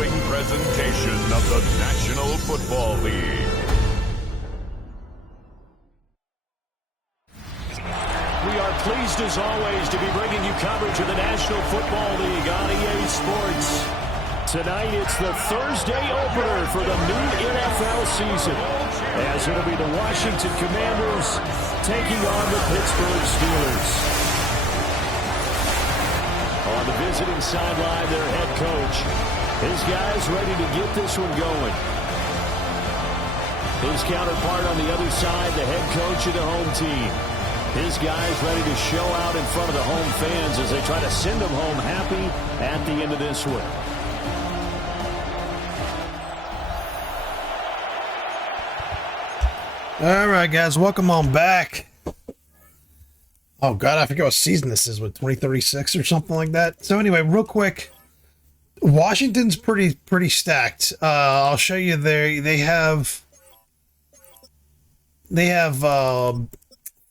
following presentation of the National Football League. We are pleased as always to be bringing you coverage of the National Football League on EA Sports. Tonight it's the Thursday opener for the new NFL season, as it'll be the Washington Commanders taking on the Pittsburgh Steelers. On the visiting sideline, their head coach. His guys ready to get this one going. His counterpart on the other side, the head coach of the home team. His guys ready to show out in front of the home fans as they try to send them home happy at the end of this one. All right, guys, welcome on back. Oh, God, I forget what season this is, with 2036 or something like that. So anyway, real quick, Washington's pretty stacked. I'll show you there. They have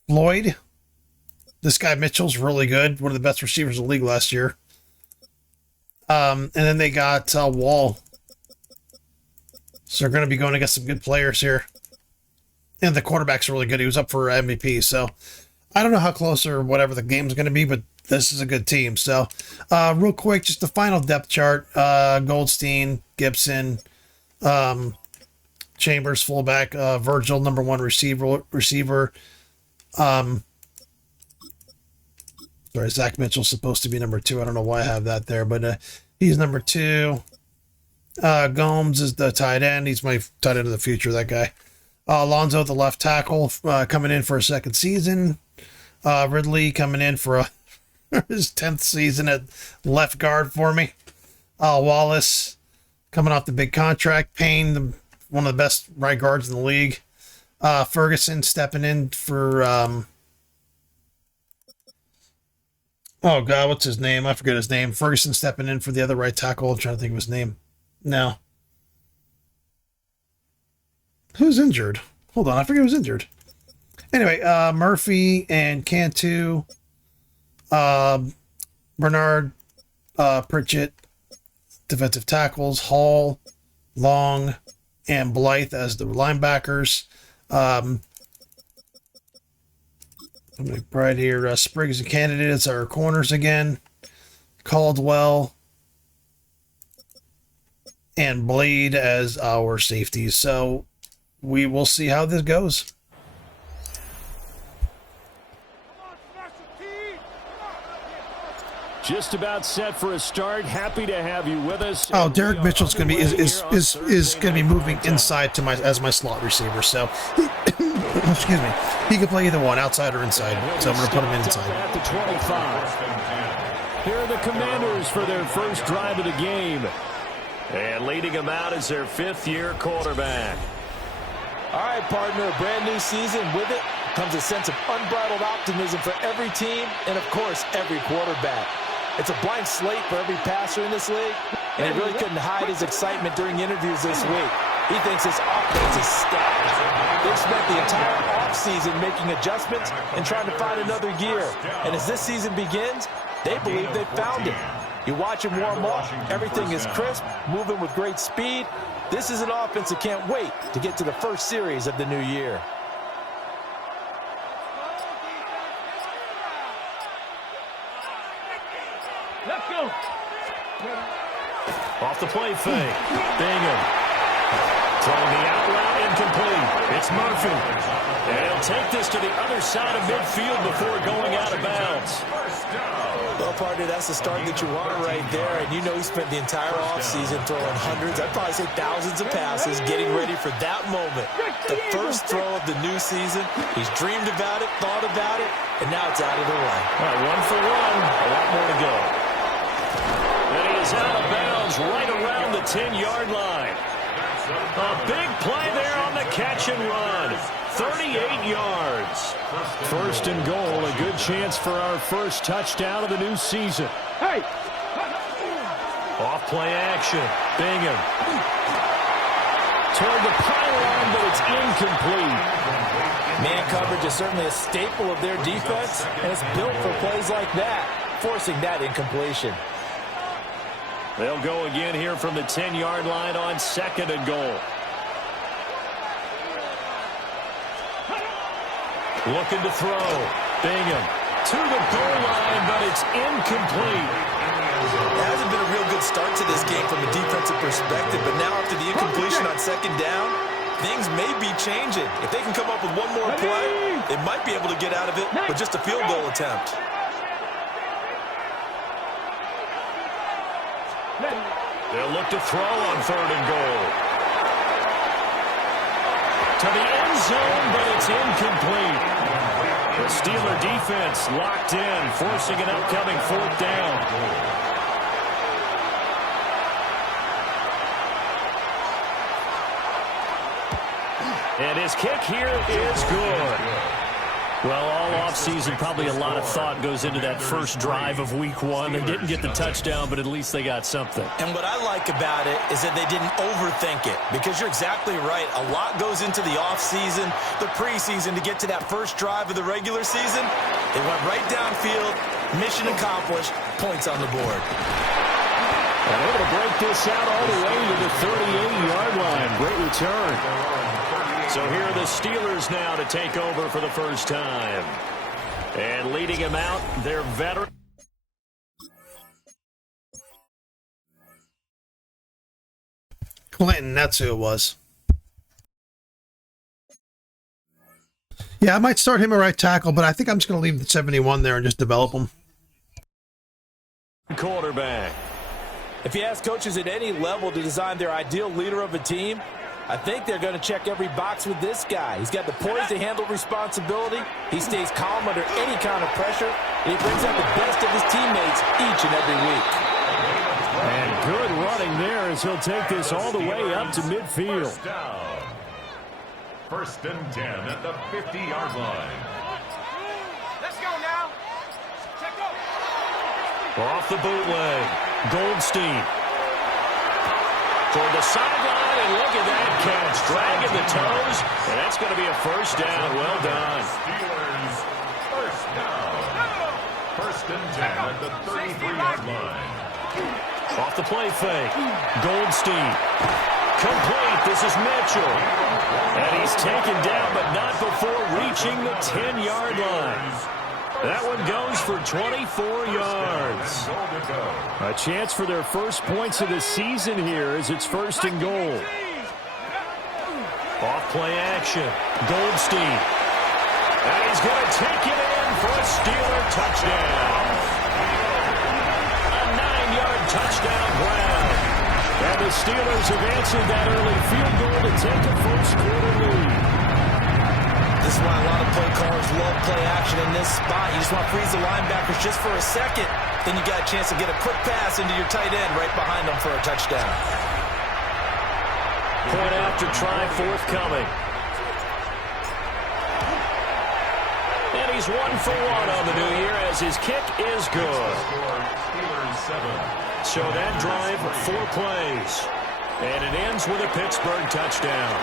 Floyd. This guy Mitchell's really good. One of the best receivers in the league last year. And then they got Wall. So they're going to be going against some good players here. And the quarterback's really good. He was up for MVP. So I don't know how close or whatever the game's going to be, but this is a good team. So real quick, just the final depth chart. Goldstein, Gibson, Chambers, fullback, Virgil, number one receiver. Sorry, Zach Mitchell's supposed to be number 2. I don't know why I have that there, but he's number 2. Gomes is the tight end. He's my tight end of the future, that guy. Alonzo, the left tackle, coming in for a second season. Ridley coming in for his 10th season at left guard for me. Wallace coming off the big contract. Payne, one of the best right guards in the league. Ferguson stepping in for... oh, God, what's his name? I forget his name. Ferguson stepping in for the other right tackle. I'm trying to think of his name. No. Who's injured? Hold on, I forget who's injured. Anyway, Murphy and Cantu, Bernard, Pritchett, defensive tackles, Hall, Long, and Blythe as the linebackers. Right here, Spriggs and Candidates are corners again. Caldwell and Blade as our safeties. So we will see how this goes. Just about set for a start. Happy to have you with us. Oh, Derek Mitchell's going to be is going to be moving inside to as my slot receiver. So, excuse me, he can play either one, outside or inside. So I'm going to put him inside. At the 25. Here are the Commanders for their first drive of the game, and leading them out is their 5th-year quarterback. All right, partner, a brand new season. With it comes a sense of unbridled optimism for every team and, of course, every quarterback. It's a blank slate for every passer in this league, and he really couldn't hide his excitement during interviews this week. He thinks his offense is stacked. They've spent the entire offseason making adjustments and trying to find another gear. And as this season begins, they believe they've found it. You watch him warm up, everything is crisp, moving with great speed. This is an offense that can't wait to get to the first series of the new year. Let's go. Off the play fake. Bingham. Throwing the out route incomplete. It's Murphy. And he'll take this to the other side of midfield before going out of bounds. Well, partner, that's the start that you want right there. And you know he spent the entire offseason throwing hundreds, I'd probably say thousands of passes, getting ready for that moment. The first throw of the new season. He's dreamed about it, thought about it, and now it's out of the way. All right, 1 for 1. A lot more to go. And he is out of bounds right around the 10-yard line. A big play there on the catch and run. 38 yards. First and goal, a good chance for our first touchdown of the new season. Hey! Off play action. Bingham. Toward the pylon, but it's incomplete. Man coverage is certainly a staple of their defense, and it's built for plays like that, forcing that incompletion. They'll go again here from the 10-yard line on 2nd and goal. Looking to throw. Bingham to the goal line, but it's incomplete. It hasn't been a real good start to this game from a defensive perspective, but now after the incompletion on 2nd down, things may be changing. If they can come up with one more play, they might be able to get out of it with just a field goal attempt. They'll look to throw on 3rd and goal. To the end zone, but it's incomplete. The Steeler defense locked in, forcing an upcoming 4th down. And his kick here is good. Well, all offseason, probably a lot of thought goes into that first drive of Week 1. They didn't get the touchdown, but at least they got something. And what I like about it is that they didn't overthink it, because you're exactly right. A lot goes into the offseason, the preseason, to get to that first drive of the regular season. They went right downfield, mission accomplished, points on the board. And able to break this out all the way to the 38-yard line. Great return. So here are the Steelers now to take over for the first time. And leading him out, their veteran. Clinton, that's who it was. Yeah, I might start him at right tackle, but I think I'm just going to leave the 71 there and just develop him. Quarterback. If you ask coaches at any level to design their ideal leader of a team, I think they're going to check every box with this guy. He's got the poise to handle responsibility. He stays calm under any kind of pressure. And he brings out the best of his teammates each and every week. And good running there as he'll take this all the way up to midfield. First and 10 at the 50-yard line. Let's go now. Check go. Off the bootleg. Goldstein. Toward the sideline, and look at that catch. Dragging the toes, and that's going to be a first down. Well done. Steelers first down. First and 10 at the 33-yard line. Off the play fake. Goldstein. Complete. This is Mitchell. And he's taken down, but not before reaching the 10-yard line. That one goes for 24 yards. A chance for their first points of the season here as it's 1st and goal. Off play action. Goldstein. And he's going to take it in for a Steeler touchdown. A 9-yard touchdown grab. And the Steelers have answered that early field goal to take a first-quarter lead. This is why a lot of play callers love play action in this spot. You just want to freeze the linebackers just for a second. Then you got a chance to get a quick pass into your tight end right behind them for a touchdown. Point after try forthcoming. And he's 1 for 1 on the new year as his kick is good. So that drive, 4 plays. And it ends with a Pittsburgh touchdown.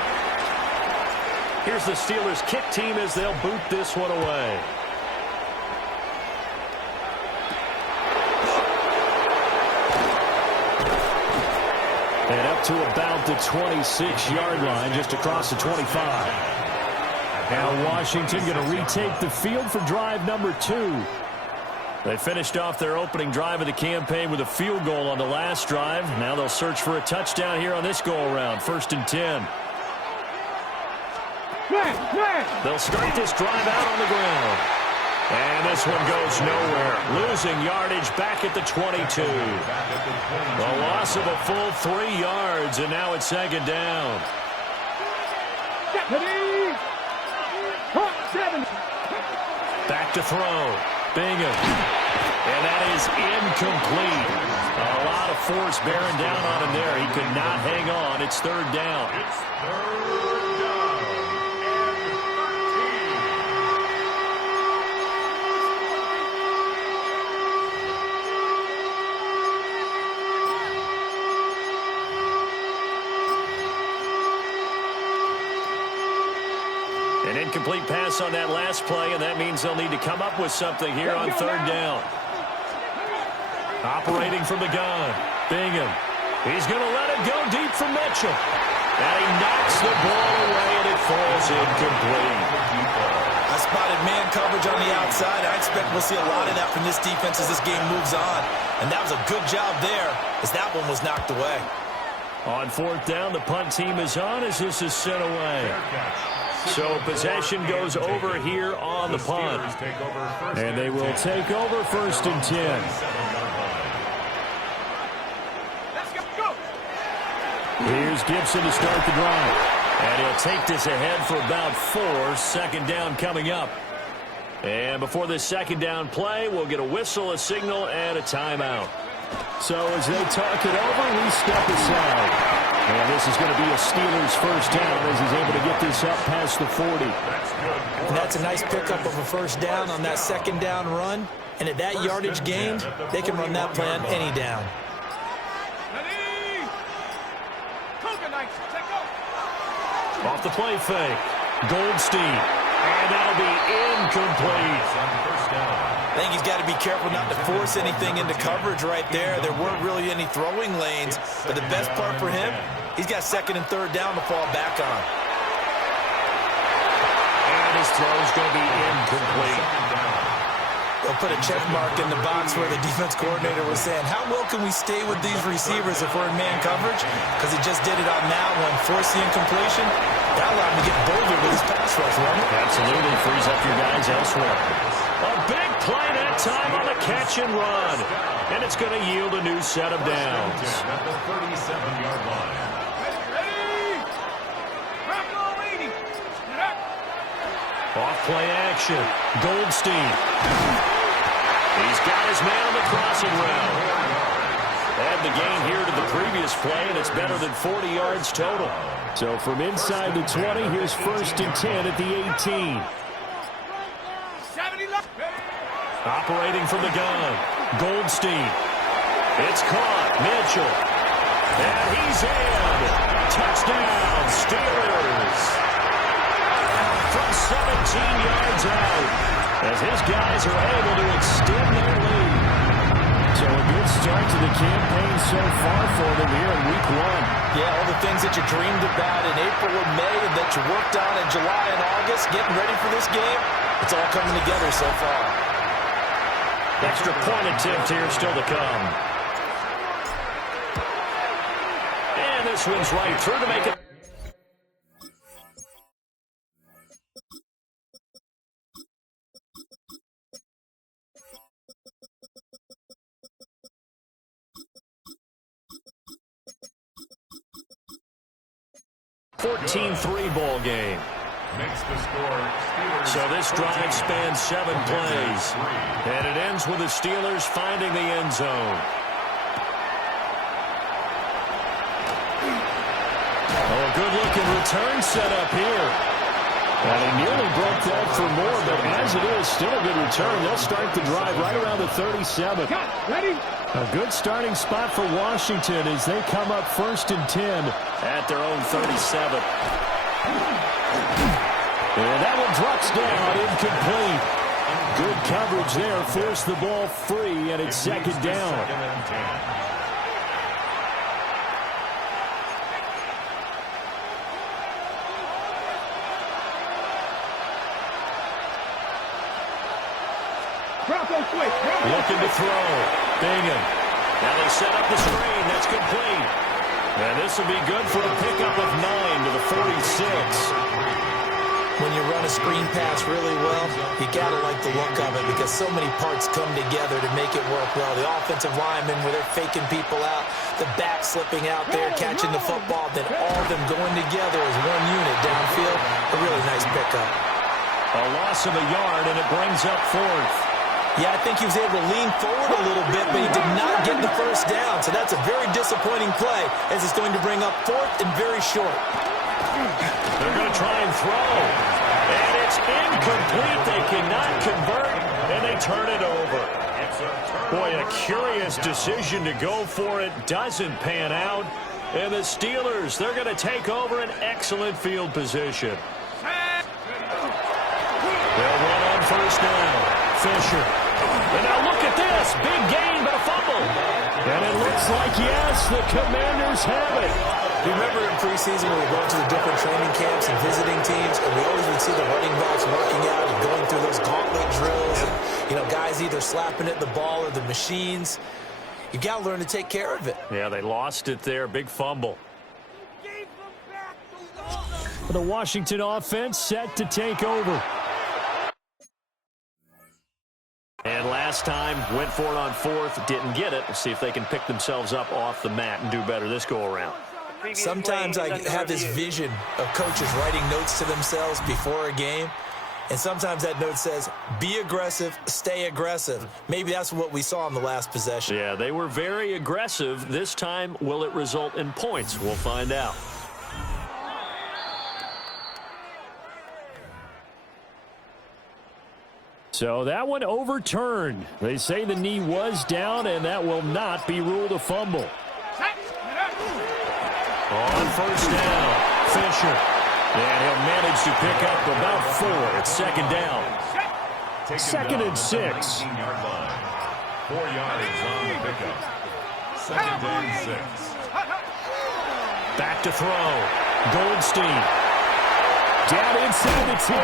Here's the Steelers kick team as they'll boot this one away. And up to about the 26-yard line, just across the 25. Now Washington going to retake the field for drive number 2. They finished off their opening drive of the campaign with a field goal on the last drive. Now they'll search for a touchdown here on this go-around, 1st and 10. They'll start this drive out on the ground. And this one goes nowhere. Losing yardage back at the 22. A loss of a full 3 yards, and now it's 2nd down. Back to throw. Bingham. And that is incomplete. A lot of force bearing down on him there. He could not hang on. It's 3rd down. It's 3rd down. An incomplete pass on that last play, and that means they'll need to come up with something here on 3rd down. Operating from the gun. Bingham. He's going to let it go deep for Mitchell. And he knocks the ball away, and it falls incomplete. I spotted man coverage on the outside. I expect we'll see a lot of that from this defense as this game moves on. And that was a good job there as that one was knocked away. On fourth down, the punt team is on as this is sent away. So possession goes over here on the punt. And they will take over 1st and 10. Here's Gibson to start the drive. And he'll take this ahead for about 4. 2nd down coming up. And before this 2nd down play, we'll get a whistle, a signal, and a timeout. So as they talk it over, we step aside. And this is going to be a Steelers 1st down as he's able to get this up past the 40. And that's a nice pickup of a 1st down on that 2nd down run. And at that yardage gained, they can run that play on any down. Off the play fake. Goldstein. And that'll be incomplete. I think he's got to be careful not to force anything into coverage right there. There weren't really any throwing lanes. But the best part for him, he's got 2nd and 3rd down to fall back on. And his throw's going to be incomplete. They'll put a check mark in the box where the defense coordinator was saying, how well can we stay with these receivers if we're in man coverage? Because he just did it on that one. Force the incompletion. That allowed him to get bolder with his pass rush, right? Absolutely. Frees up your guys elsewhere. A big play that time on the catch and run. And it's going to yield a new set of downs. At the 37-yard line. Off play action. Goldstein. He's got his man on the crossing route. Add the gain here to the previous play, and it's better than 40 yards total. So from inside the 20, here's 1st and 10 at the 18. Operating from the gun. Goldstein. It's caught. Mitchell. And he's in. Touchdown, Steelers. From 17 yards out, as his guys are able to extend their lead. So a good start to the campaign so far for them here in Week 1. Yeah, all the things that you dreamed about in April and May and that you worked on in July and August, getting ready for this game, it's all coming together so far. Extra point attempt here still to come. And this one's right through to make it. $14-3 ball game. Makes the score. Steelers So this drive spans 7 plays. And it ends with the Steelers finding the end zone. Oh, a good-looking return set up here. And he nearly broke that for more, but as it is, still a good return. They'll start the drive right around the 37. Ready? A good starting spot for Washington as they come up 1st and 10 at their own 37. And that one drops down, incomplete. Good coverage there, forced the ball free, and it's 2nd down. Looking to throw. Bingham. Now they set up the screen. That's complete. And this will be good for a pickup of 9 to the 46. When you run a screen pass really well, you got to like the look of it because so many parts come together to make it work well. The offensive linemen, where they're faking people out, the back slipping out there, catching the football, then all of them going together as one unit downfield. A really nice pickup. A loss of a yard, and it brings up 4th. Yeah, I think he was able to lean forward a little bit, but he did not get the 1st down. So that's a very disappointing play as it's going to bring up 4th and very short. They're going to try and throw. And it's incomplete. They cannot convert, and they turn it over. Boy, a curious decision to go for it. Doesn't pan out. And the Steelers, they're going to take over an excellent field position. They'll run on 1st down. Fisher. And now look at this. Big gain, but a fumble. And it looks like, yes, the Commanders have it. Remember in preseason when we go to the different training camps and visiting teams, and we always would see the running backs working out and going through those gauntlet drills. And, guys either slapping at the ball or the machines. You got to learn to take care of it. Yeah, they lost it there. Big fumble. The Washington offense set to take over. And last time, went for it on fourth, didn't get it. We'll see if they can pick themselves up off the mat and do better this go-around. Sometimes I have this vision of coaches writing notes to themselves before a game, and sometimes that note says, be aggressive, stay aggressive. Maybe that's what we saw in the last possession. Yeah, they were very aggressive. This time, will it result in points? We'll find out. So that one overturned. They say the knee was down, and that will not be ruled a fumble. On first down, Fisher. And he'll manage to pick up about 4. It's second down. Second and 6. 4 yards on the pickup. Second and 6. Back to throw. Goldstein. Down inside the 10.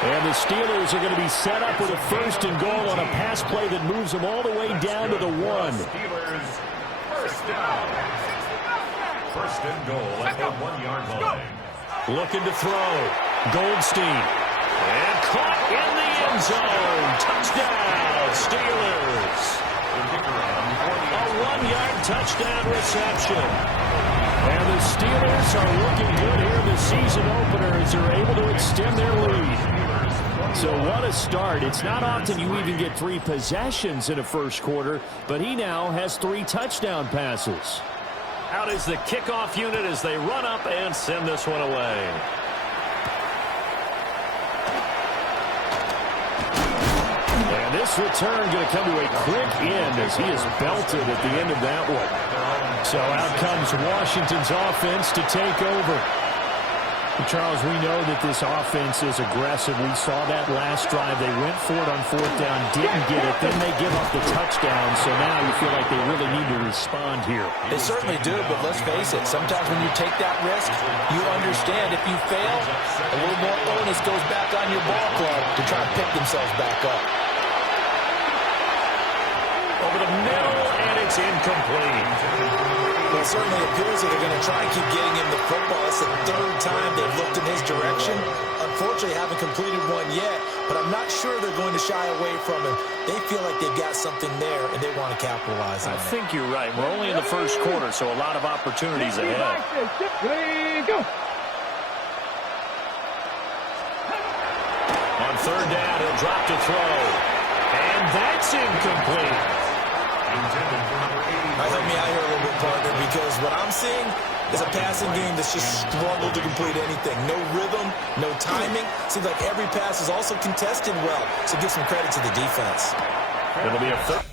And the Steelers are going to be set up with a first and goal on a pass play that moves them all the way down to the 1. Steelers first down. First and goal at the 1-yard line. Looking to throw. Goldstein. And caught in the end zone. Touchdown, Steelers. A 1-yard touchdown reception. And the Steelers are looking good here in the season opener as they're able to extend their lead. So what a start. It's not often you even get 3 possessions in a first quarter, but he now has 3 touchdown passes. Out is the kickoff unit as they run up and send this one away. And this return going to come to a quick end as he is belted at the end of that one. So out comes Washington's offense to take over. Charles, we know that this offense is aggressive. We saw that last drive. They went for it on fourth down, didn't get it. Then they give up the touchdown. So now you feel like they really need to respond here. They certainly do, but let's face it. Sometimes when you take that risk, you understand if you fail, a little more onus goes back on your ball club to try to pick themselves back up. Over the middle, and it's incomplete. Well, it certainly appears that they're going to try and keep getting him the football. It's the 3rd time they've looked in his direction. Unfortunately, haven't completed one yet, but I'm not sure they're going to shy away from him. They feel like they've got something there, and they want to capitalize on it. I think you're right. We're only in the first quarter, so a lot of opportunities ahead. On third down, he'll drop to throw. And that's incomplete. Help me out here a little bit, partner, because what I'm seeing is a passing game that's just struggled to complete anything. No rhythm, no timing. Seems like every pass is also contested well, so give some credit to the defense. It'll be a third.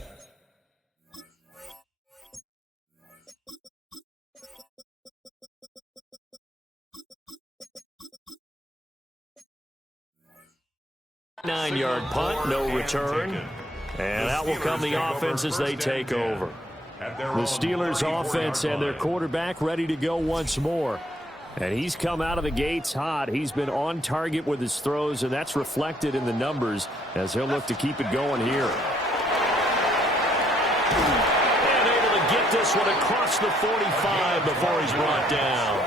Nine-yard punt, no return. And out will come the offense as they take over. The Steelers offense and their quarterback ready to go once more. And he's come out of the gates hot. He's been on target with his throws, and that's reflected in the numbers as he'll look to keep it going here. And able to get this one across the 45 before he's brought down.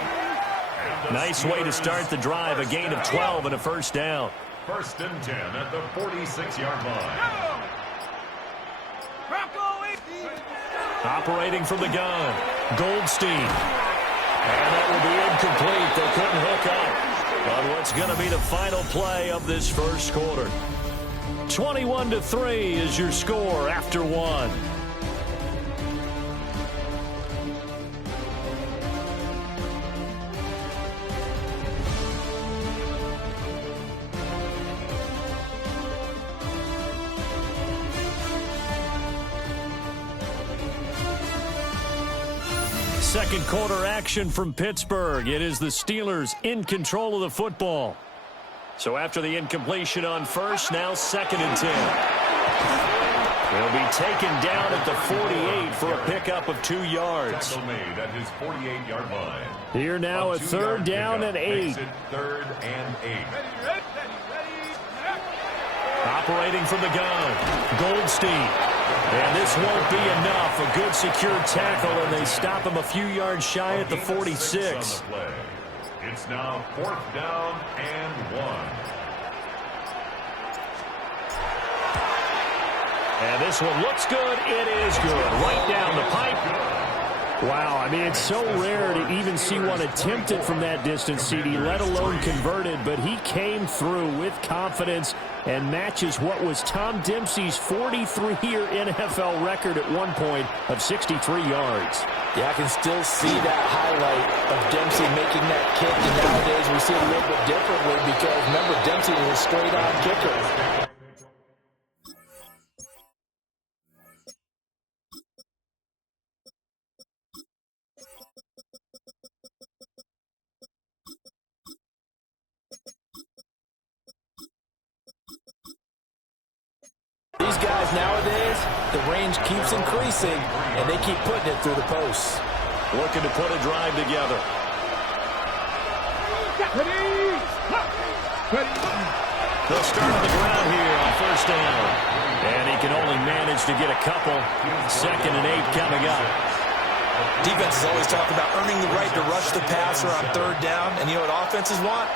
Nice way to start the drive, a gain of 12 and a first down. First and 10 at the 46-yard line. Operating from the gun, Goldstein. And that will be incomplete. They couldn't hook up on what's going to be the final play of this first quarter. 21-3 is your score after one. Second quarter action from Pittsburgh. It is the Steelers in control of the football. So after the incompletion on first, now second and 10. He'll be taken down at the 48 for a pickup of 2 yards. Tackle made at his 48-yard line. Here now, a 3rd down and 8. Makes it 3rd and 8. Operating from the gun, Goldstein. And this won't be enough. A good secure tackle, and they stop him a few yards shy at the 46. It's now 4th down and 1. And this one looks good. It is good. Right down the pipe. Wow, I mean, it's so rare to even see one attempted from that distance, CD, let alone converted. But he came through with confidence and matches what was Tom Dempsey's 43-year NFL record at one point of 63 yards. Yeah, I can still see that highlight of Dempsey making that kick. And nowadays we see it a little bit differently because, remember, Dempsey was a straight-on kicker. These guys nowadays, the range keeps increasing, and they keep putting it through the posts. Looking to put a drive together. They'll start on the ground here on 1st down. And he can only manage to get a couple. 2nd and 8 coming up. Defenses always talk about earning the right to rush the passer on 3rd down, and you know what offenses want?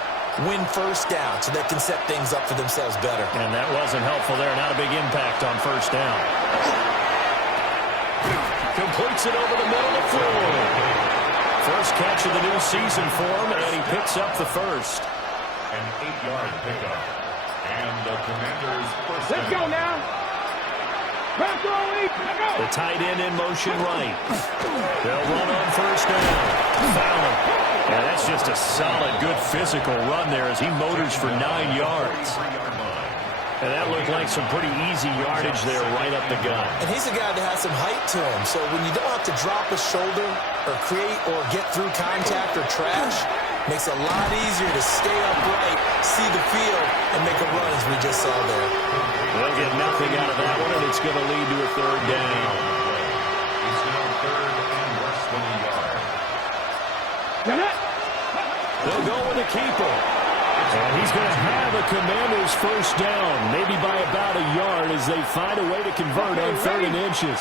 Win 1st down so they can set things up for themselves better. And that wasn't helpful there. Not a big impact on 1st down. Completes it over the middle of Floyd. First catch of the new season for him, and he picks up the first. An 8-yard pickup. And the Commanders' first Let's go now. The tight end in motion right. They'll run on 1st down. Fallon. And that's just a solid, good physical run there as he motors for 9 yards. And that looked like some pretty easy yardage there right up the gut. And he's a guy that has some height to him. So when you don't have to drop a shoulder or create or get through contact or trash, makes it a lot easier to stay upright, see the field, and make a run as we just saw there. They'll get nothing out of that one, and it's going to lead to a 3rd down. It's now 3rd and less than a yard. They'll go with a keeper. And he's going to have a Commander's 1st down, maybe by about a yard as they find a way to convert on 3rd and inches.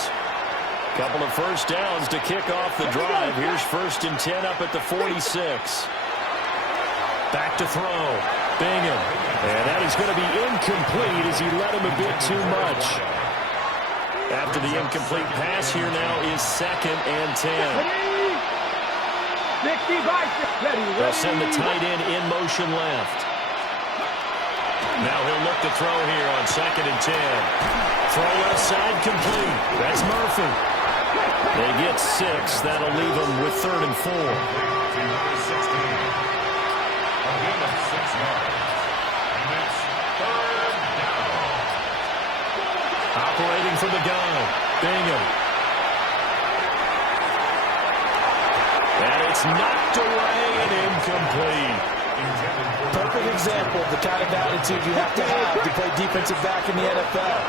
Couple of 1st downs to kick off the drive. Here's 1st and 10 up at the 46. Back to throw. Bingham. And that is going to be incomplete as he let him a bit too much. After the incomplete pass, here now is 2nd and 10. They'll send the tight end in motion left. Now he'll look to throw here on 2nd and 10. Throw left side complete. That's Murphy. They get 6. That'll leave them with 3rd and 4. Operating from the gun. Bingham. And it's knocked away and incomplete. Perfect example of the kind of attitude you have to play defensive back in the NFL.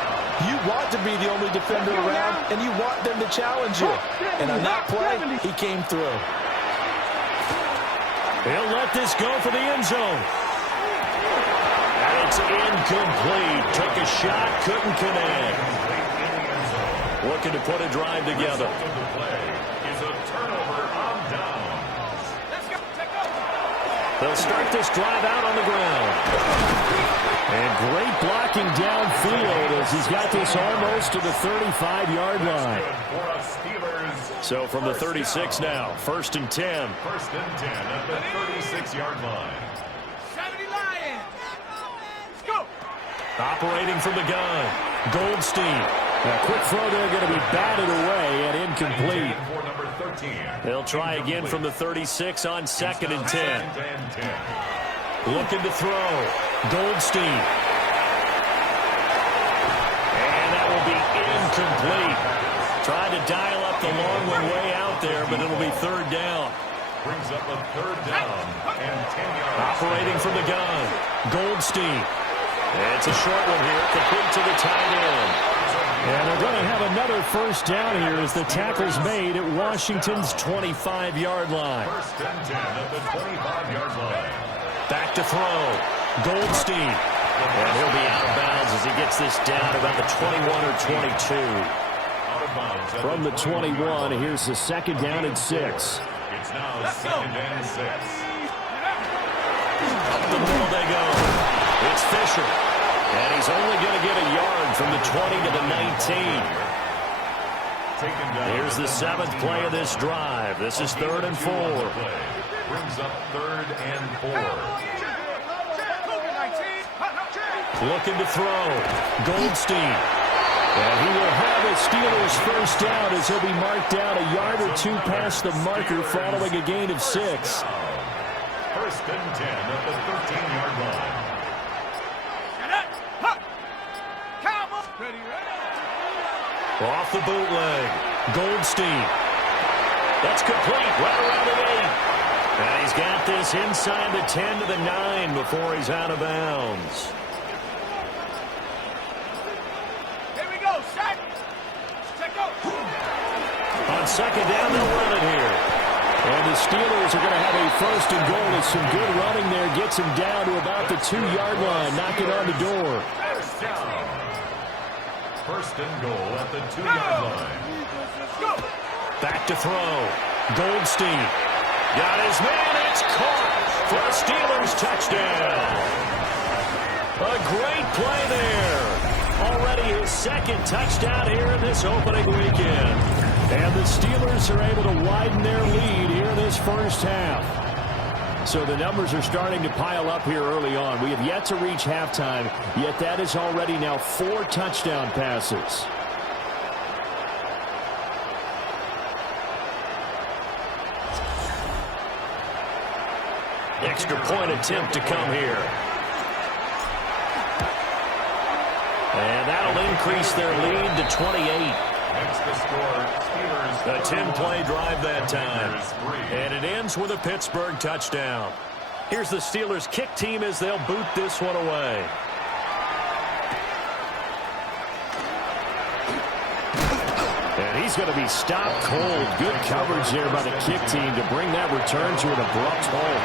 You want to be the only defender around, and you want them to challenge you. And on that play, he came through. He'll let this go for the end zone. And it's incomplete. Took a shot, couldn't connect. Looking to put a drive together. They'll start this drive out on the ground. And great blocking downfield as he's got this almost to the 35-yard line. So from the 36 now, 1st and 10. 1st and 10 at the 36-yard line. 70 Lions. Let's go. Operating from the gun, Goldstein. A quick throw there going to be batted away and incomplete. They'll try again from the 36 on 2nd and 10. Looking to throw. Goldstein. And that will be incomplete. Tried to dial up the long one way out there, but it'll be 3rd down. Brings up a 3rd down and 10 yards. Operating from the gun. Goldstein. It's a short one here, complete to the tight end. And they're going another first down here as the tackle's made at Washington's 25-yard line. First and 10 at the 25-yard line. Back to throw. Goldstein. And he'll be out of bounds as he gets this down about the 21 or 22. Out of bounds From the 21, here's the second down and 6. It's now second and 6. Up the middle they go. It's Fisher. And he's only going to get a yard from the 20 to the 19. Here's the 7th play of this drive. This is 3rd and 4. Brings up 3rd and 4. Looking to throw. Goldstein. And he will have a Steelers first down as he'll be marked down a yard or two past the marker following a gain of 6. First and 10 at the 13-yard line. Off the bootleg. Goldstein. That's complete right around the 8. And he's got this inside the 10 to the 9 before he's out of bounds. Here we go, set. Check out. On second down, they'll run it here. And the Steelers are going to have a first and goal as some good running there gets him down to about the 2-yard line, knocking on the door. First down. First and goal at the 2-yard line. Back to throw. Goldstein. Got his man. It's caught for a Steelers touchdown. A great play there. Already his second touchdown here in this opening weekend. And the Steelers are able to widen their lead here in this first half. So the numbers are starting to pile up here early on. We have yet to reach halftime, yet that is already now 4 touchdown passes. Extra point attempt to come here. And that'll increase their lead to 28. That's the score. Steelers. A 10-play drive that time. And it ends with a Pittsburgh touchdown. Here's the Steelers kick team as they'll boot this one away. And he's going to be stopped cold. Good coverage there by the kick team to bring that return to an abrupt halt.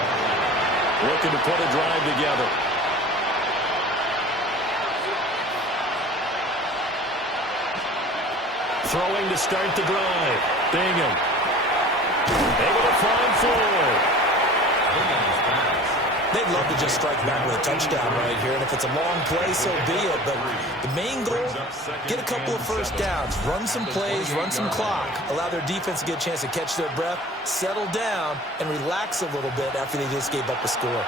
Looking to put a drive together. Throwing to start the drive. Bingham. Able to find Floyd. They'd love to just strike back with a touchdown right here, and if it's a long play, so be it. But the main goal, get a couple of first downs, run some plays, run some clock, allow their defense to get a chance to catch their breath, settle down, and relax a little bit after they just gave up a score.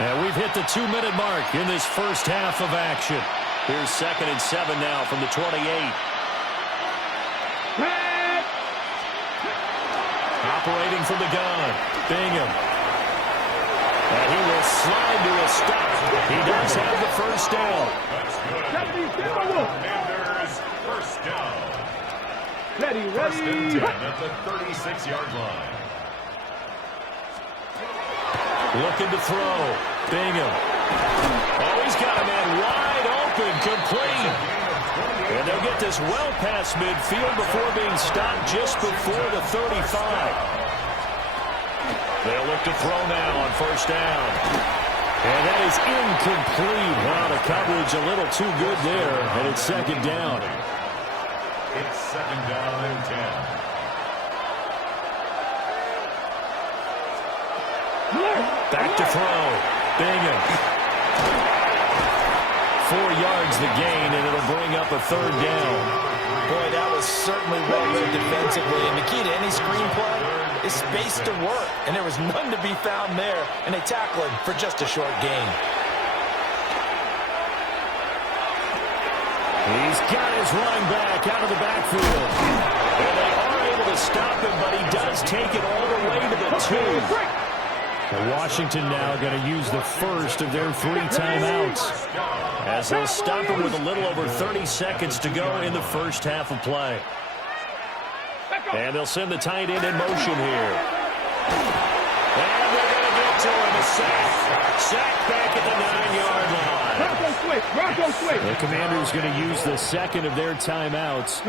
And we've hit the 2-minute mark in this first half of action. Here's 2nd and 7 now from the 28. Operating from the gun, Bingham. And he will slide to a stop. He does have the first down. Commanders, first down. First and 10 at the 36-yard line. Looking to throw. Bingham. Oh, he's got a man wide open, complete. And they'll get this well past midfield before being stopped just before the 35. They'll look to throw now on first down. And that is incomplete. Wow, the coverage a little too good there. And it's second down. It's second down and 10. Back to throw. Bingham. 4 yards the gain, and it'll bring up a third down. Boy, that was certainly well read defensively. And the key to any screenplay is space to work. And there was none to be found there. And they tackle him for just a short gain. He's got his running back out of the backfield. And they are able to stop him, but he does take it all the way to the 2. And Washington now going to use the first of their 3 timeouts, as they'll stop him with a little over 30 seconds to go in the first half of play. And they'll send the tight end in motion here. And they're going to get to him. A sack. Sack back at the 9-yard line. The Commanders going to use the second of their timeouts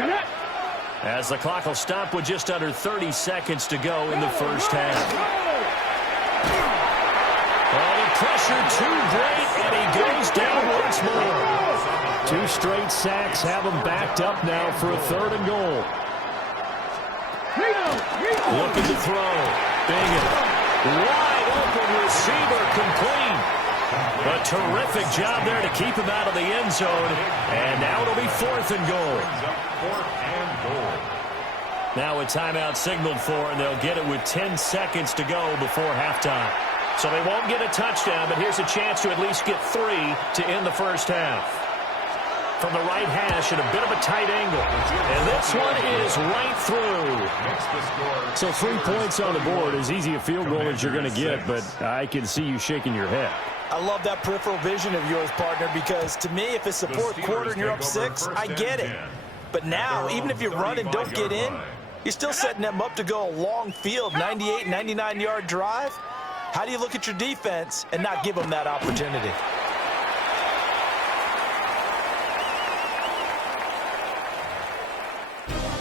as the clock will stop with just under 30 seconds to go in the first half. Oh, the pressure too great, and he goes down once more. 2 straight sacks have him backed up now for a 3rd and goal. Looking to throw. Bingham. Wide open receiver complete. A terrific job there to keep him out of the end zone. And now it'll be 4th and goal. Now a timeout signaled for, and they'll get it with 10 seconds to go before halftime. So they won't get a touchdown, but here's a chance to at least get 3 to end the first half. From the right hash at a bit of a tight angle. And this one is right through. So 3 points on the board, as easy a field goal as you're going to get, but I can see you shaking your head. I love that peripheral vision of yours, partner, because to me, if it's the 4th quarter and you're up 6, I get it. But now, even if you run and don't get in, you're still setting them up to go a long field, 98, 99-yard drive. How do you look at your defense and not give them that opportunity?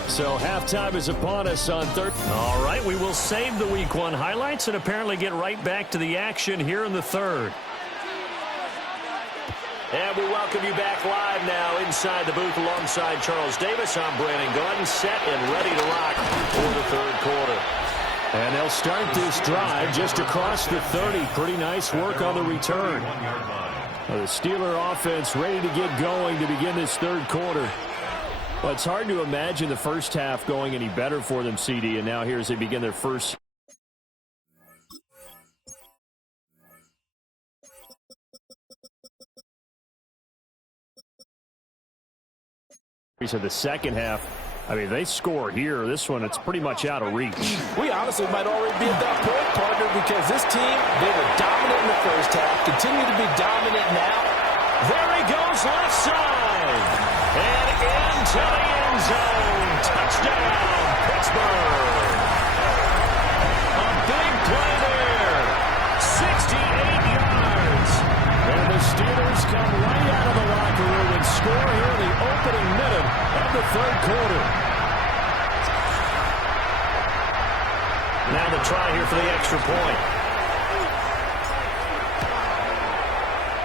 So halftime is upon us on third. All right, we will save the Week 1 highlights and apparently get right back to the action here in the 3rd. And we welcome you back live now inside the booth alongside Charles Davis. I'm Brandon Gordon, set and ready to rock for the 3rd quarter. And they'll start this drive just across the 30. Pretty nice work on the return. The Steeler offense ready to get going to begin this 3rd quarter. Well, it's hard to imagine the first half going any better for them, CD, and now here as they begin their first. So the second half, I mean, they score here. This one, it's pretty much out of reach. We honestly might already be at that point, partner, because this team, they were dominant in the first half, continue to be dominant now. There he goes, left side. And into the end zone. Touchdown, Pittsburgh. A big play there. 68 yards. And the Steelers come right out of the locker room and score here in the opening minute of the 3rd quarter. Now the try here for the extra point.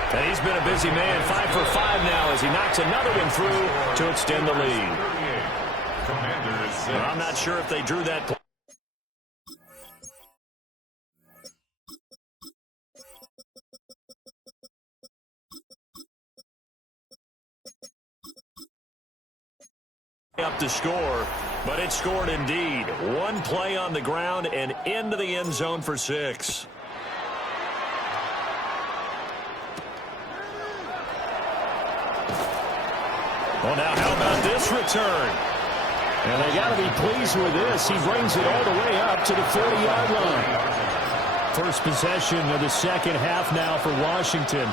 And he's been a busy man, 5 for 5 now as he knocks another one through to extend the lead. Well, I'm not sure if they drew that play. Up to score, but it scored indeed. 1 play on the ground and into the end zone for 6. Well, now how about this return? And they got to be pleased with this. He brings it all the way up to the 40-yard line. First possession of the second half now for Washington.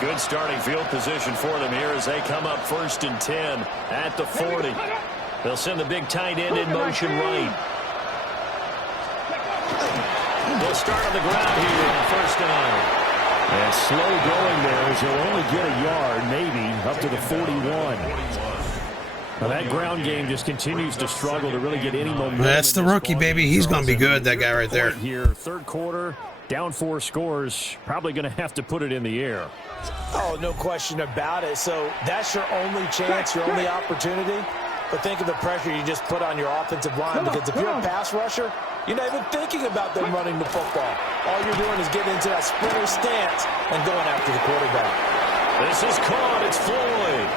Good starting field position for them here as they come up 1st and 10 at the 40. They'll send the big tight end in motion right. They'll start on the ground here on 1st down. And slow going there as he'll only get a yard, maybe, up to the 41. Now that ground game just continues to struggle to really get any momentum. That's the rookie, baby. He's going to be good, that guy right there. Here, 3rd quarter, down 4 scores, probably going to have to put it in the air. Oh, no question about it. So that's your only chance, your only opportunity. But think of the pressure you just put on your offensive line, because if you're a pass rusher, you're not even thinking about them running the football. All you're doing is getting into that sprinter stance and going after the quarterback. This is caught. It's Floyd.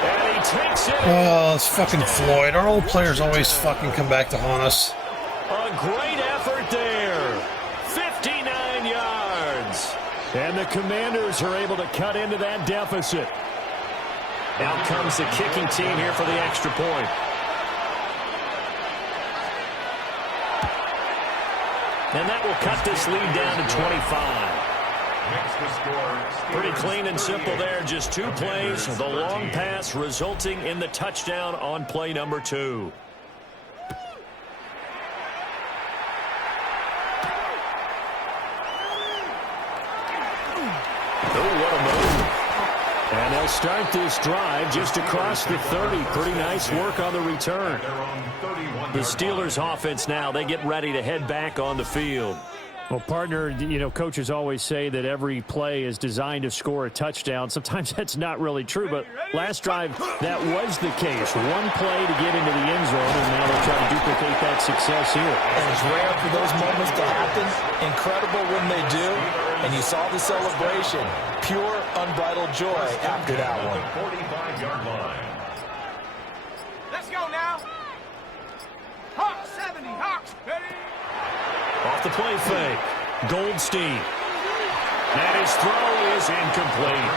And he takes it. Oh, it's fucking Floyd. Our old players always fucking come back to haunt us. A great effort there. 59 yards. And the Commanders are able to cut into that deficit. Now comes the kicking team here for the extra point. And that will cut this lead down to 25. Pretty clean and simple there. Just 2 plays. The long pass resulting in the touchdown on play number 2. Oh, what a move. start this drive just across the 30. Pretty nice work on the return. The Steelers offense now, they get ready to head back on the field. Well, partner, you know, coaches always say that every play is designed to score a touchdown. Sometimes that's not really true, but last drive, that was the case. One play to get into the end zone, and now they'll try to duplicate that success here. And it's rare for those moments to happen. Incredible when they do. And you saw the celebration. Pure, unbridled joy after that one. 45-yard line. Let's go now. Hawks 70. Hawks. Ready? Off the play fake. Goldstein. And his throw is incomplete.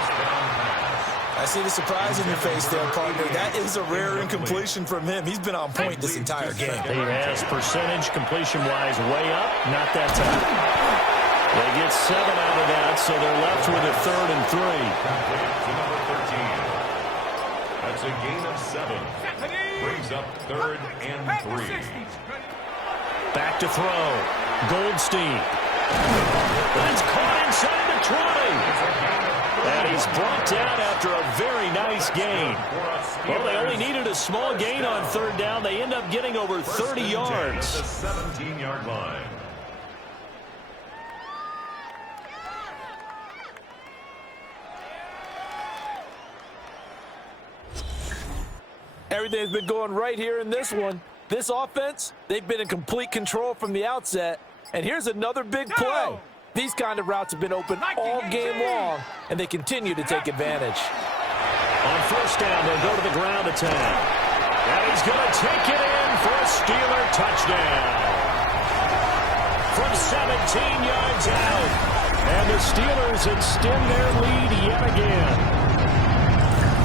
I see the surprise in your face there, partner. That is a rare incompletion from him. He's been on point this entire game. He has percentage completion-wise way up. Not that time. They get 7 out of that, so they're left with a 3rd and 3. Number 13. That's a gain of 7. Brings up 3rd and 3. Back to throw. Goldstein. That's caught inside the 20. And he's brought down after a very nice gain. Well, they only needed a small gain on 3rd down. They end up getting over 30 yards. The 17-yard line. Everything's been going right here in this one. This offense, they've been in complete control from the outset. And here's another big play. These kind of routes have been open all game long, and they continue to take advantage. On 1st down, they'll go to the ground attack. And he's going to take it in for a Steeler touchdown. From 17 yards out. And the Steelers extend their lead yet again.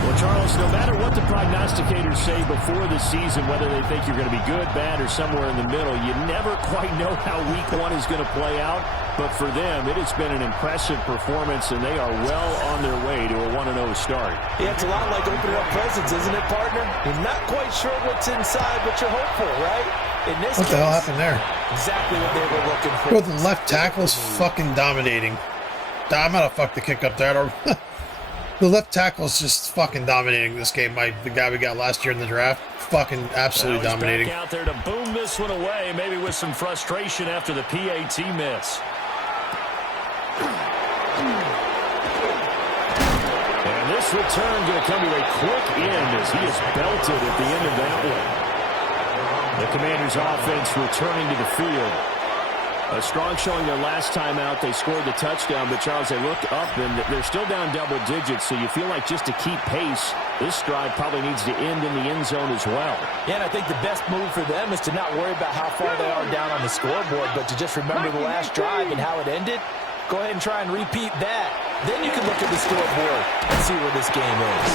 Well, Charles, no matter what the prognosticators say before the season, whether they think you're going to be good, bad, or somewhere in the middle, you never quite know how week 1 is going to play out. But for them, it has been an impressive performance, and they are well on their way to a 1-0 start. Yeah, it's a lot like opening up presents, isn't it, partner? You're not quite sure what's inside, but you're hopeful, right? In this What case, the hell happened there? exactly what they were looking for. Well, the left tackle's fucking dominating. I'm gonna fuck the kick up there. The left tackle's just fucking dominating this game. The guy we got last year in the draft, fucking absolutely dominating. Back out there to boom this one away, maybe with some frustration after the PAT miss. And this return going to come to a quick end as he is belted at the end of that one. The Commanders' offense returning to the field. A strong showing their last time out. They scored the touchdown, but Charles, they look up and they're still down double digits, so you feel like just to keep pace, this drive probably needs to end in the end zone as well. Yeah, and I think the best move for them is to not worry about how far they are down on the scoreboard, but to just remember the last drive and how it ended. Go ahead and try and repeat that. Then you can look at the scoreboard and see where this game is.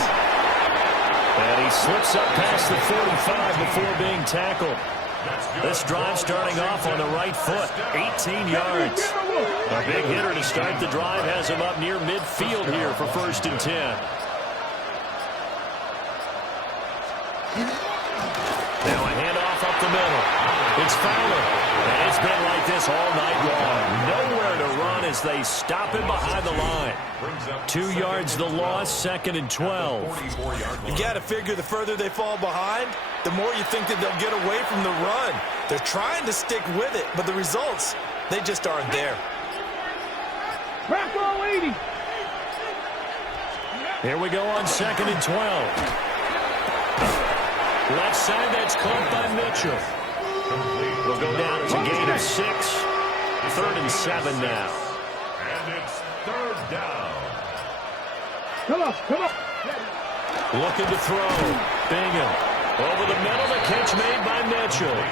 And he slips up past the 45 before being tackled. This drive starting off on the right foot, 18 yards. A big hitter to start the drive has him up near midfield here for 1st and 10. Now a handoff up the middle. It's Fowler. And it's been like this all night long. Nowhere to run as they stop him behind the line. 2 yards the loss, 2nd and 12. You got to figure the further they fall behind, the more you think that they'll get away from the run. They're trying to stick with it, but the results, they just aren't there. Crack all 80. Here we go on 2nd and 12. Left side, that's caught by Mitchell. We'll go down to gain of 6. 3rd and 7 now. And it's 3rd down. Come on, come on. Looking to throw. Bingham. Over the middle, the catch made by Mitchell.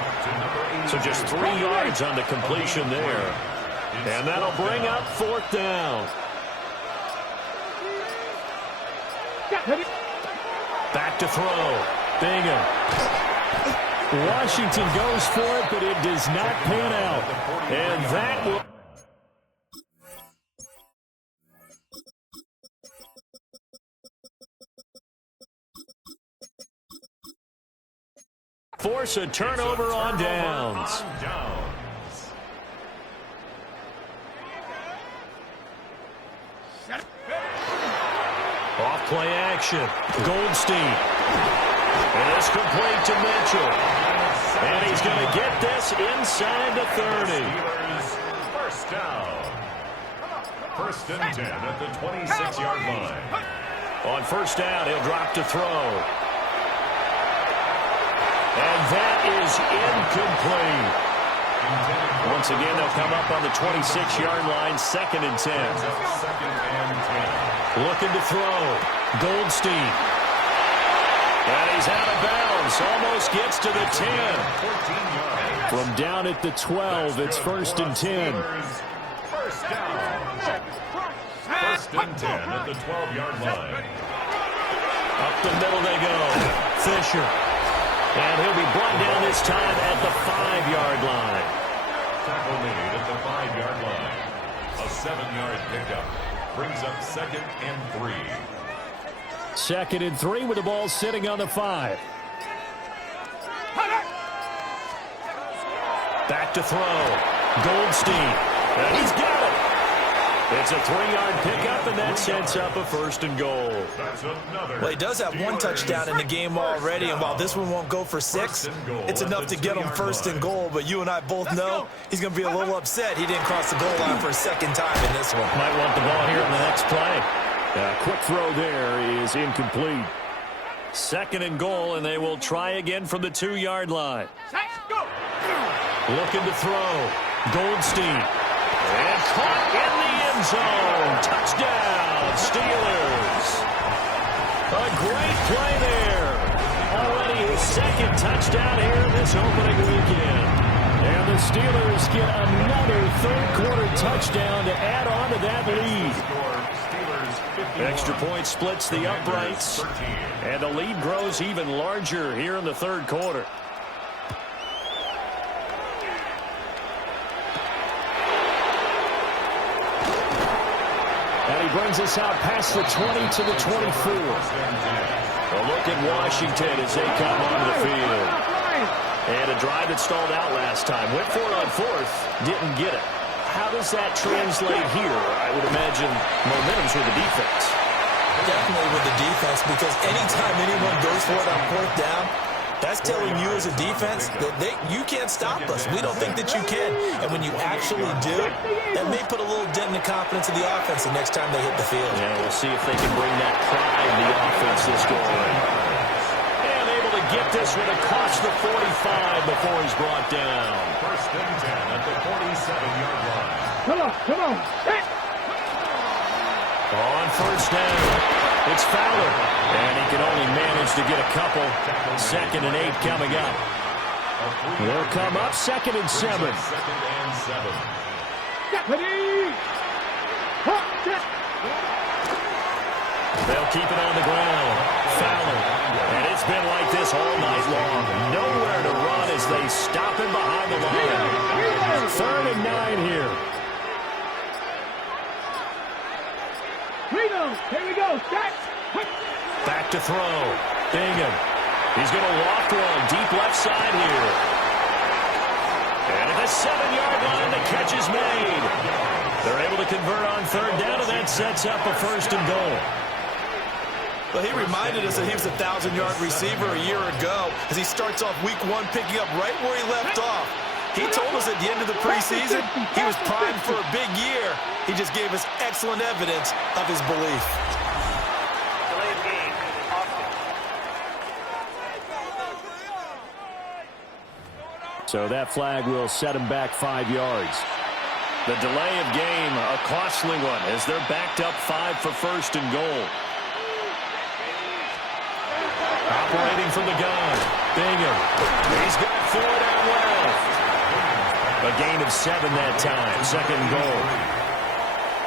So just 3 yards on the completion there. And that'll bring up 4th down. Back to throw. Bingham. Washington goes for it, but it does not pan out. And that will force a turnover on downs. Off Play action. Goldstein. And it's complete to Mitchell. And he's going to get this inside the 30. First down. First and 10 at the 26-yard line. On first down, he'll drop to throw. And that is incomplete. Once again, they'll come up on the 26-yard line, second and 10. Second and 10. Looking to throw. Goldstein. And he's out of bounds. Almost gets to the 10. 14 yards. From down at the 12, it's first and 10. First down. First and 10 at the 12-yard line. Up the middle they go. Fisher. And he'll be brought down this time at the 5-yard line. Tackle made at the 5-yard line. A 7-yard pickup. Brings up second and 3. Second and 3 with the ball sitting on the 5. Back to throw. Goldstein. And he's got it. It's a 3-yard pickup, and that sets up a first and goal. That's another. Well, he does have one touchdown in the game already, and while this one won't go for 6, it's enough to get him first and goal. But you and I both know he's going to be a little upset he didn't cross the goal line for a second time in this one. Might want the ball here in the next play. A quick throw there is incomplete. Second and goal, and they will try again from the 2-yard line. Looking to throw. Goldstein. And caught in the end zone. Touchdown, Steelers. A great play there. Already his second touchdown here in this opening weekend. And the Steelers get another third-quarter touchdown to add on to that lead. Extra point splits the uprights. And the lead grows even larger here in the third quarter. And he brings us out past the 20 to the 24. A look at Washington as they come onto the field. And a drive that stalled out last time. Went for it on fourth. Didn't get it. How does that translate here? I would imagine momentum's with the defense. Definitely with the defense, because anytime anyone goes for it on fourth down, that's telling you as a defense that you can't stop us. We don't think that you can. And when you actually do, that may put a little dent in the confidence of the offense the next time they hit the field. Yeah, we'll see if they can bring that pride to the offense this go around. And able to get this one across the 45 before he's brought down. First and 10 at the 47-yard line. Come on. Hit. On first down, it's Fowler. And he can only manage to get a couple. Second and 8 coming up. They'll come up second and 7. Second and 7. They'll keep it on the ground. Fowler. And it's been like this all night long. Nowhere to run as they stop him behind the line. Third and 9 here. Here we go. Set. Back to throw. Bingham. He's going to walk one deep left side here. And at the 7-yard line, the catch is made. They're able to convert on third down, and that sets up a first and goal. Well, he reminded us that he was a 1,000-yard receiver a year ago as he starts off week 1 picking up right where he left off. He told us at the end of the preseason he was primed for a big year. He just gave us excellent evidence of his belief. So that flag will set him back 5 yards. The delay of game, a costly one, as they're backed up 5 for first and goal. Operating from the gun, Bingham. He's got 4 down left. A gain of 7 that time, second and goal.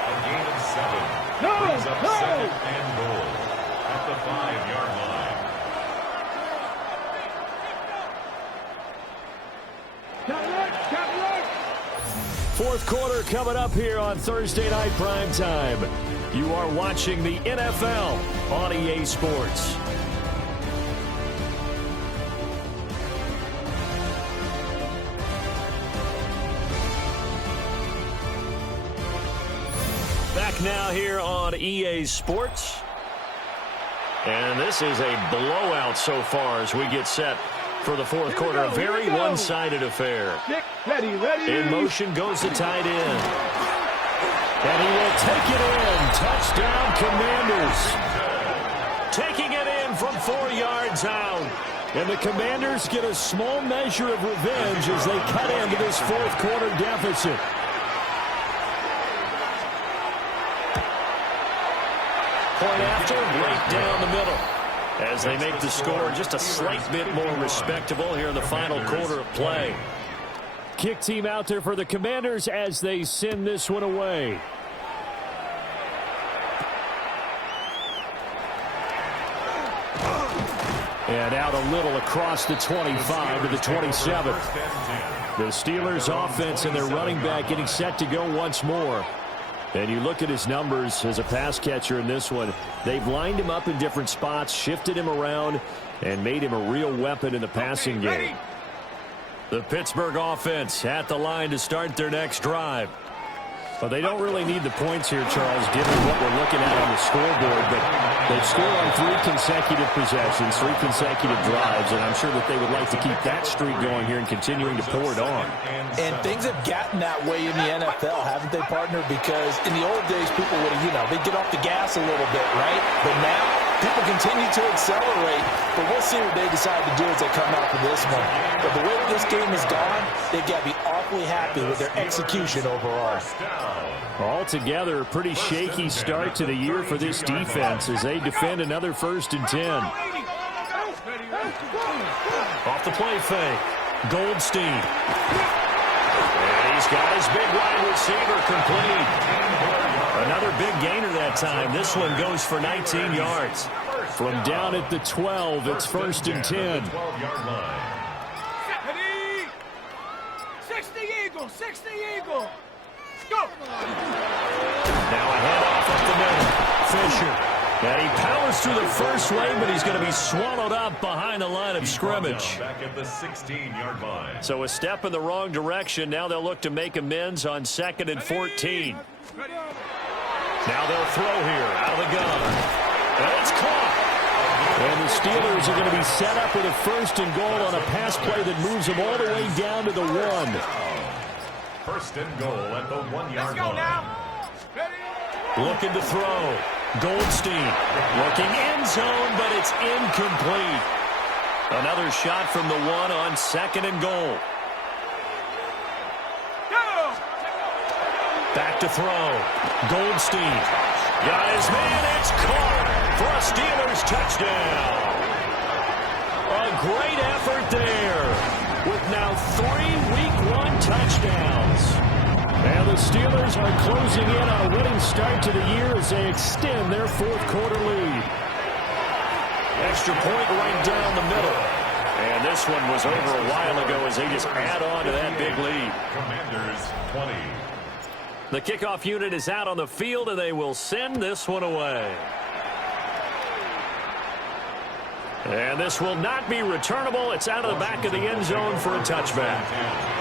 A gain of 7. Brings up second and goal at the 5-yard line. Fourth quarter coming up here on Thursday Night Primetime. You are watching the NFL on EA Sports. Back now here on EA Sports. And this is a blowout so far as we get set for the fourth quarter. A very one-sided affair. Ready. In motion goes the tight end. And he will take it in. Touchdown, Commanders. Taking it in from 4 yards out. And the Commanders get a small measure of revenge as they cut into this fourth quarter deficit. Point after, right down the middle. As they make the score just a slight bit more respectable here in the final quarter of play. Kick team out there for the Commanders as they send this one away. And out a little across the 25 to the 27. The Steelers offense and their running back getting set to go once more. And you look at his numbers as a pass catcher in this one. They've lined him up in different spots, shifted him around, and made him a real weapon in the passing game. The Pittsburgh offense at the line to start their next drive. Well, they don't really need the points here, Charles, given what we're looking at on the scoreboard. But they've scored on 3 consecutive possessions, 3 consecutive drives, and I'm sure that they would like to keep that streak going here and continuing to pour it on. And things have gotten that way in the NFL, haven't they, partner? Because in the old days, people would have, they'd get off the gas a little bit, right? But now, people continue to accelerate. But we'll see what they decide to do as they come out for this one. But the way that this game has gone, they've got to be awfully happy with their execution overall. Altogether, a pretty shaky start to the year for this defense as they defend another 1st and 10. Off the play fake, Goldstein. And he's got his big wide receiver complete. Another big gainer that time. This one goes for 19 yards. From down at the 12, it's 1st and 10. 60 Eagle. Go. Now a handoff up the middle. Fisher. And he powers through the first wave, but he's going to be swallowed up behind the line of scrimmage. Back at the 16-yard line. So a step in the wrong direction. Now they'll look to make amends on 2nd and 14. Now they'll throw here out of the gun. And it's caught. And the Steelers are going to be set up with a 1st and goal on a pass play that moves them all the way down to the 1. 1st and goal at the 1-yard line. Looking to throw. Goldstein looking end zone, but it's incomplete. Another shot from the 1 on 2nd and goal. Back to throw. Goldstein. Got his man. It's caught for a Steelers touchdown. A great effort there with now 3 Week 1 touchdowns. And the Steelers are closing in on a winning start to the year as they extend their 4th quarter lead. Extra point right down the middle. And this one was over a while ago as they just add on to that big lead. Commanders 20. The kickoff unit is out on the field, and they will send this one away. And this will not be returnable. It's out of the back of the end zone for a touchback.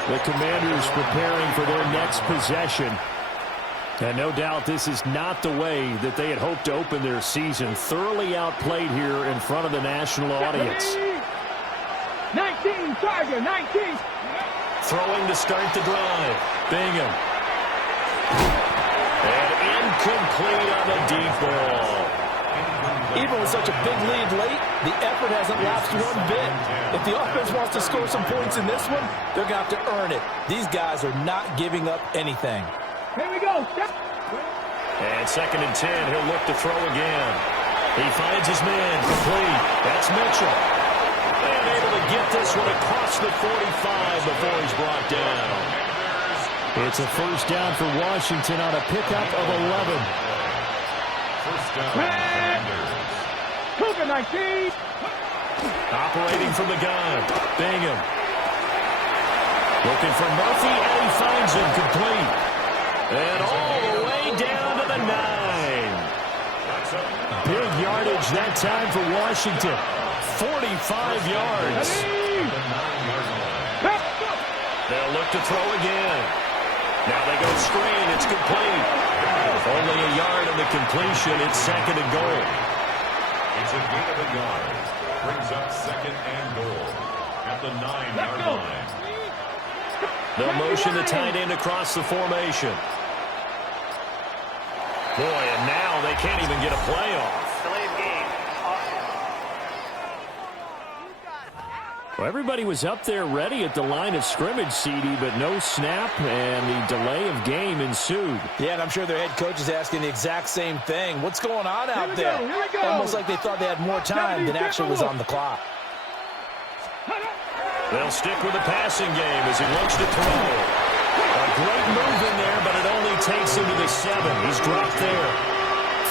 The Commanders preparing for their next possession. And no doubt this is not the way that they had hoped to open their season. Thoroughly outplayed here in front of the national audience. 19, Tiger, 19. Throwing to start the drive. Bingham. And incomplete on the deep ball. Even with such a big lead late, the effort hasn't lapsed one bit. If the offense wants to score some points in this one, they're going to have to earn it. These guys are not giving up anything. Here we go. And 2nd and 10, he'll look to throw again. He finds his man complete. That's Mitchell. And able to get this one across the 45 before he's brought down. It's a 1st down for Washington on a pickup of 11. 1st down. Cougar 19. Operating from the gun. Bingham. Looking for Murphy, and he finds him complete. And all the way down to the 9. Big yardage that time for Washington. 45 yards. They'll look to throw again. Now they go screen. It's complete. Only a yard on the completion. It's 2nd and goal. It's a gain of a yard. Brings up second and goal at the 9-yard line. They'll motion the tight end across the formation. Boy, and now they can't even get a play off. Well, everybody was up there ready at the line of scrimmage, CD, but no snap, and the delay of game ensued. Yeah, and I'm sure their head coach is asking the exact same thing. What's going on out there? Almost like they thought they had more time than actually was on the clock. They'll stick with the passing game as he looks to throw. A great move in there, but it only takes him to the 7. He's dropped there.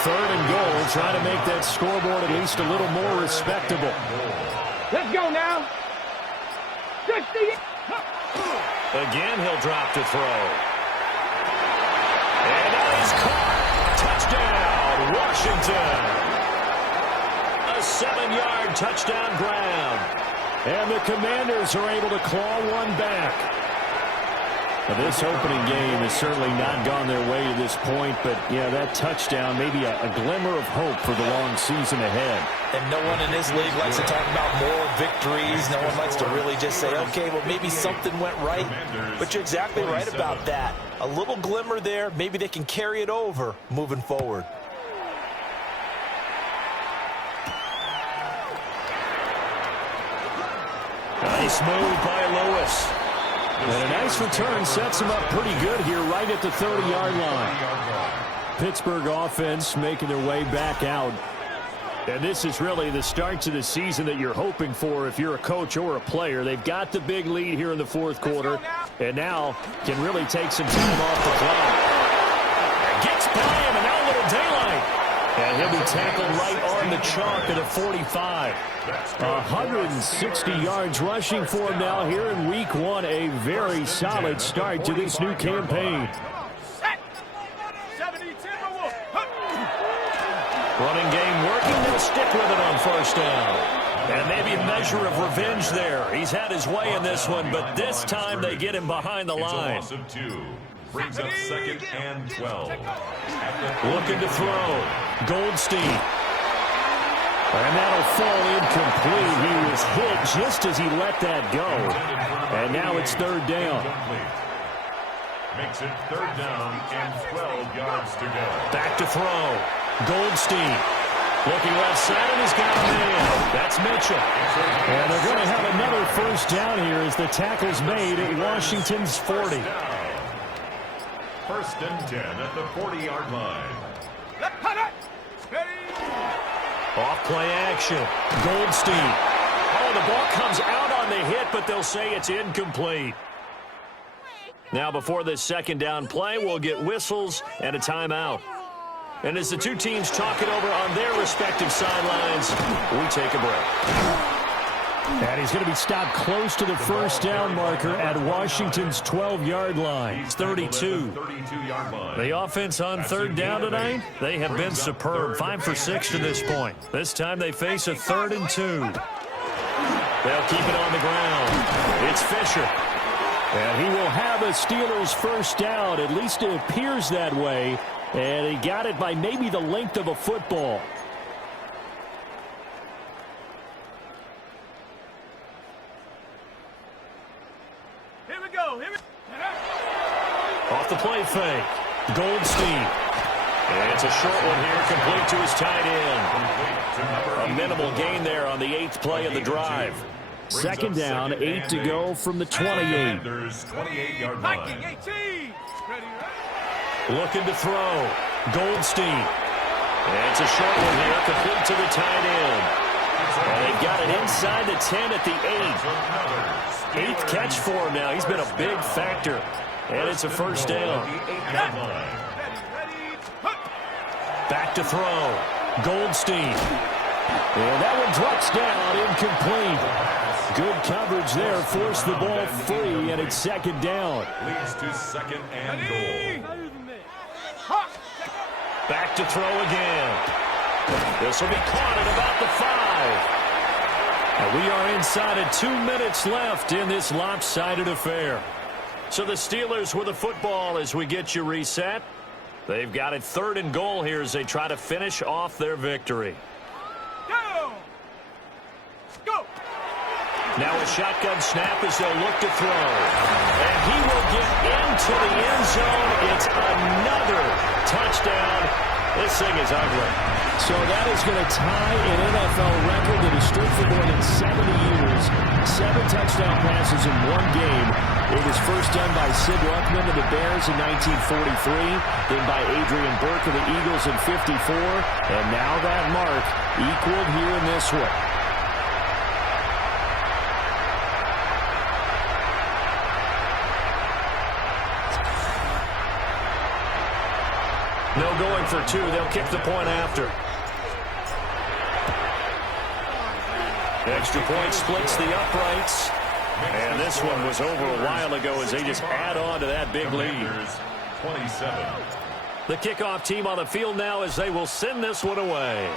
Third and goal, trying to make that scoreboard at least a little more respectable. Let's go now. Again, he'll drop to throw. And now he's caught. Touchdown, Washington. A 7-yard touchdown grab. And the Commanders are able to claw one back. Now, this opening game has certainly not gone their way to this point, but, yeah, that touchdown, maybe a glimmer of hope for the long season ahead. And no one in this league likes to talk about moral victories. No one likes to really just say, okay, well, maybe something went right. But you're exactly right about that. A little glimmer there. Maybe they can carry it over moving forward. Nice move by Lewis. And a nice return sets him up pretty good here right at the 30-yard line. Pittsburgh offense making their way back out. And this is really the start to the season that you're hoping for if you're a coach or a player. They've got the big lead here in the fourth quarter, and now can really take some time off the clock. Gets by him, and now a little daylight. And he'll be tackled right on the chalk at a 45. 160 yards rushing for him now here in week 1. A very solid start to this new campaign. Running game working. They'll stick with it on first down. And maybe a measure of revenge there. He's had his way in this one, but this time they get him behind the line. It's a loss of 2. Brings up second and 12. Looking to throw. Goldstein. And that'll fall incomplete. He was hit just as he let that go. And now it's third down. Makes it third down and 12 yards to go. Back to throw. Goldstein. Looking left side, and he's got a man. That's Mitchell. And they're going to have another first down here as the tackle's made at Washington's 40. First and 10 at the 40-yard line. Off play action. Goldstein. Oh, the ball comes out on the hit, but they'll say it's incomplete. Now before this second down play, we'll get whistles and a timeout. And as the two teams talk it over on their respective sidelines, we take a break. And he's going to be stopped close to the first down marker at Washington's 12-yard line. It's 32. The offense on third down tonight, they have been superb. 5 for 6 to this point. This time they face a 3rd and 2. They'll keep it on the ground. It's Fisher. And he will have a Steelers first down. At least it appears that way. And he got it by maybe the length of a football. Here we go. Off the play fake. Goldstein. And it's a short one here, complete to his tight end. A minimal gain there on the 8th play of the drive. Second down, 8 to go from the 28. 28-yard line. Looking to throw. Goldstein. And it's a short one here, complete to the tight end. And they've got it inside the 10 at the 8. 8th catch for him now. He's been a big factor. And it's a first down. Back to throw. Goldstein. And that one drops down, incomplete. Good coverage there, forced the ball free, and it's second down. Leads to second and goal. Back to throw again. This will be caught at about the 5. And we are inside of 2 minutes left in this lopsided affair. So the Steelers with the football as we get you reset. They've got it 3rd and goal here as they try to finish off their victory. Now a shotgun snap as they'll look to throw. And he will get into the end zone. It's another touchdown. This thing is ugly. So that is going to tie an NFL record that has stood for more than 70 years. 7 touchdown passes in one game. It was first done by Sid Luckman of the Bears in 1943, then by Adrian Burke of the Eagles in 54, and now that mark equaled here in this one. No going for 2. They'll kick the point after. Extra point splits the uprights. And this one was over a while ago as they just add on to that big lead. 27. The kickoff team on the field now as they will send this one away.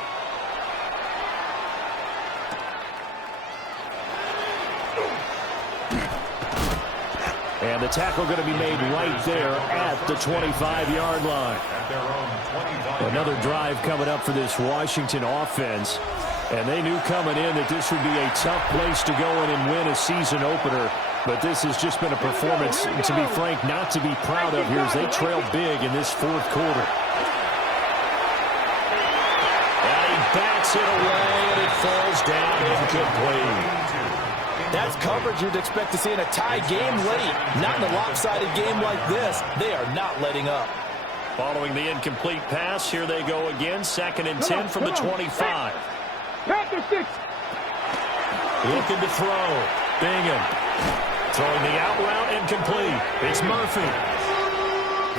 And the tackle going to be made right there at the 25-yard line. Another drive coming up for this Washington offense. And they knew coming in that this would be a tough place to go in and win a season opener. But this has just been a performance, to be frank, not to be proud of here as they trail big in this fourth quarter. And he bats it away, and it falls down incomplete. That's coverage you'd expect to see in a tie game late. Not in a lopsided game like this. They are not letting up. Following the incomplete pass, here they go again. 2nd and 10 from the 25. Looking to throw. Bingham. Throwing the out route incomplete. It's Murphy.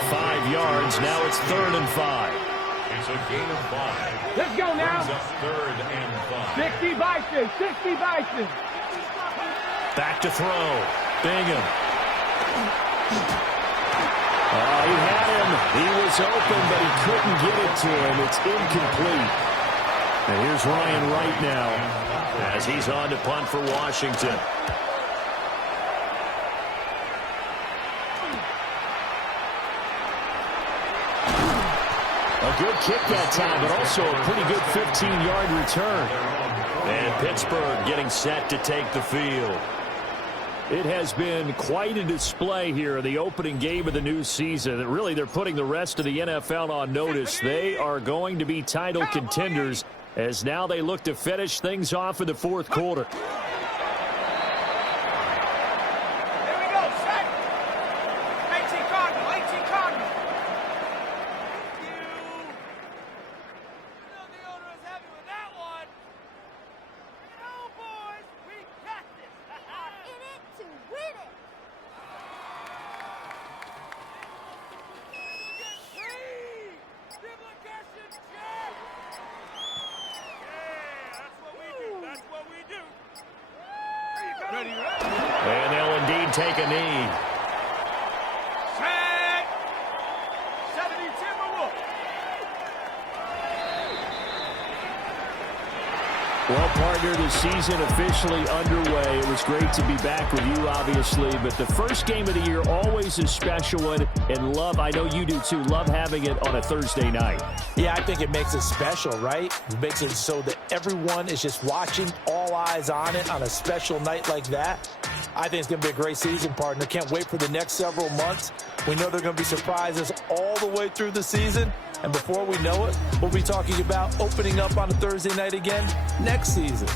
5 yards. Now it's 3rd and 5. It's a gain of 5. Let's go now. Brings up 3rd and 5. 60 Bison. 60 Bison. Back to throw. Bingham. He had him. He was open, but he couldn't get it to him. It's incomplete. And here's Ryan Wright now As he's on to punt for Washington. A good kick that time, but also a pretty good 15-yard return. And Pittsburgh getting set to take the field. It has been quite a display here in the opening game of the new season. And really, they're putting the rest of the NFL on notice. They are going to be title contenders as now they look to finish things off in the fourth quarter. Here we go, set. 18 Cardinal, 18 Cardinal. You know the owner is happy with that one. Bring it on, boys. We got this. In it to win it. Get free. Dribbling cash in check. That's what we do. Ready, ready. And they'll indeed take a knee. Set. 70 Timberwolves. Well, partner, the season officially underway. It was great to be back with you, obviously, but the first game of the year always a special one, and love, I know you do too, love having it on a Thursday night. Yeah, I think it makes it special, right? It makes it so that everyone is just watching, all eyes on it on a special night like that. I think it's going to be a great season, partner. Can't wait for the next several months. We know there are going to be surprises all the way through the season. And before we know it, we'll be talking about opening up on a Thursday night again next season.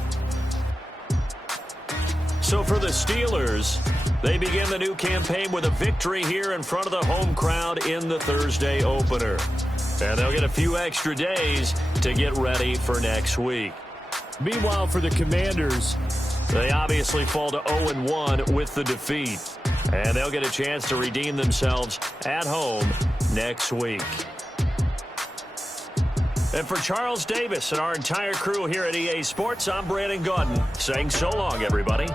So for the Steelers, they begin the new campaign with a victory here in front of the home crowd in the Thursday opener. And they'll get a few extra days to get ready for next week. Meanwhile, for the Commanders, they obviously fall to 0-1 with the defeat. And they'll get a chance to redeem themselves at home next week. And for Charles Davis and our entire crew here at EA Sports, I'm Brandon Gaudin saying so long, everybody.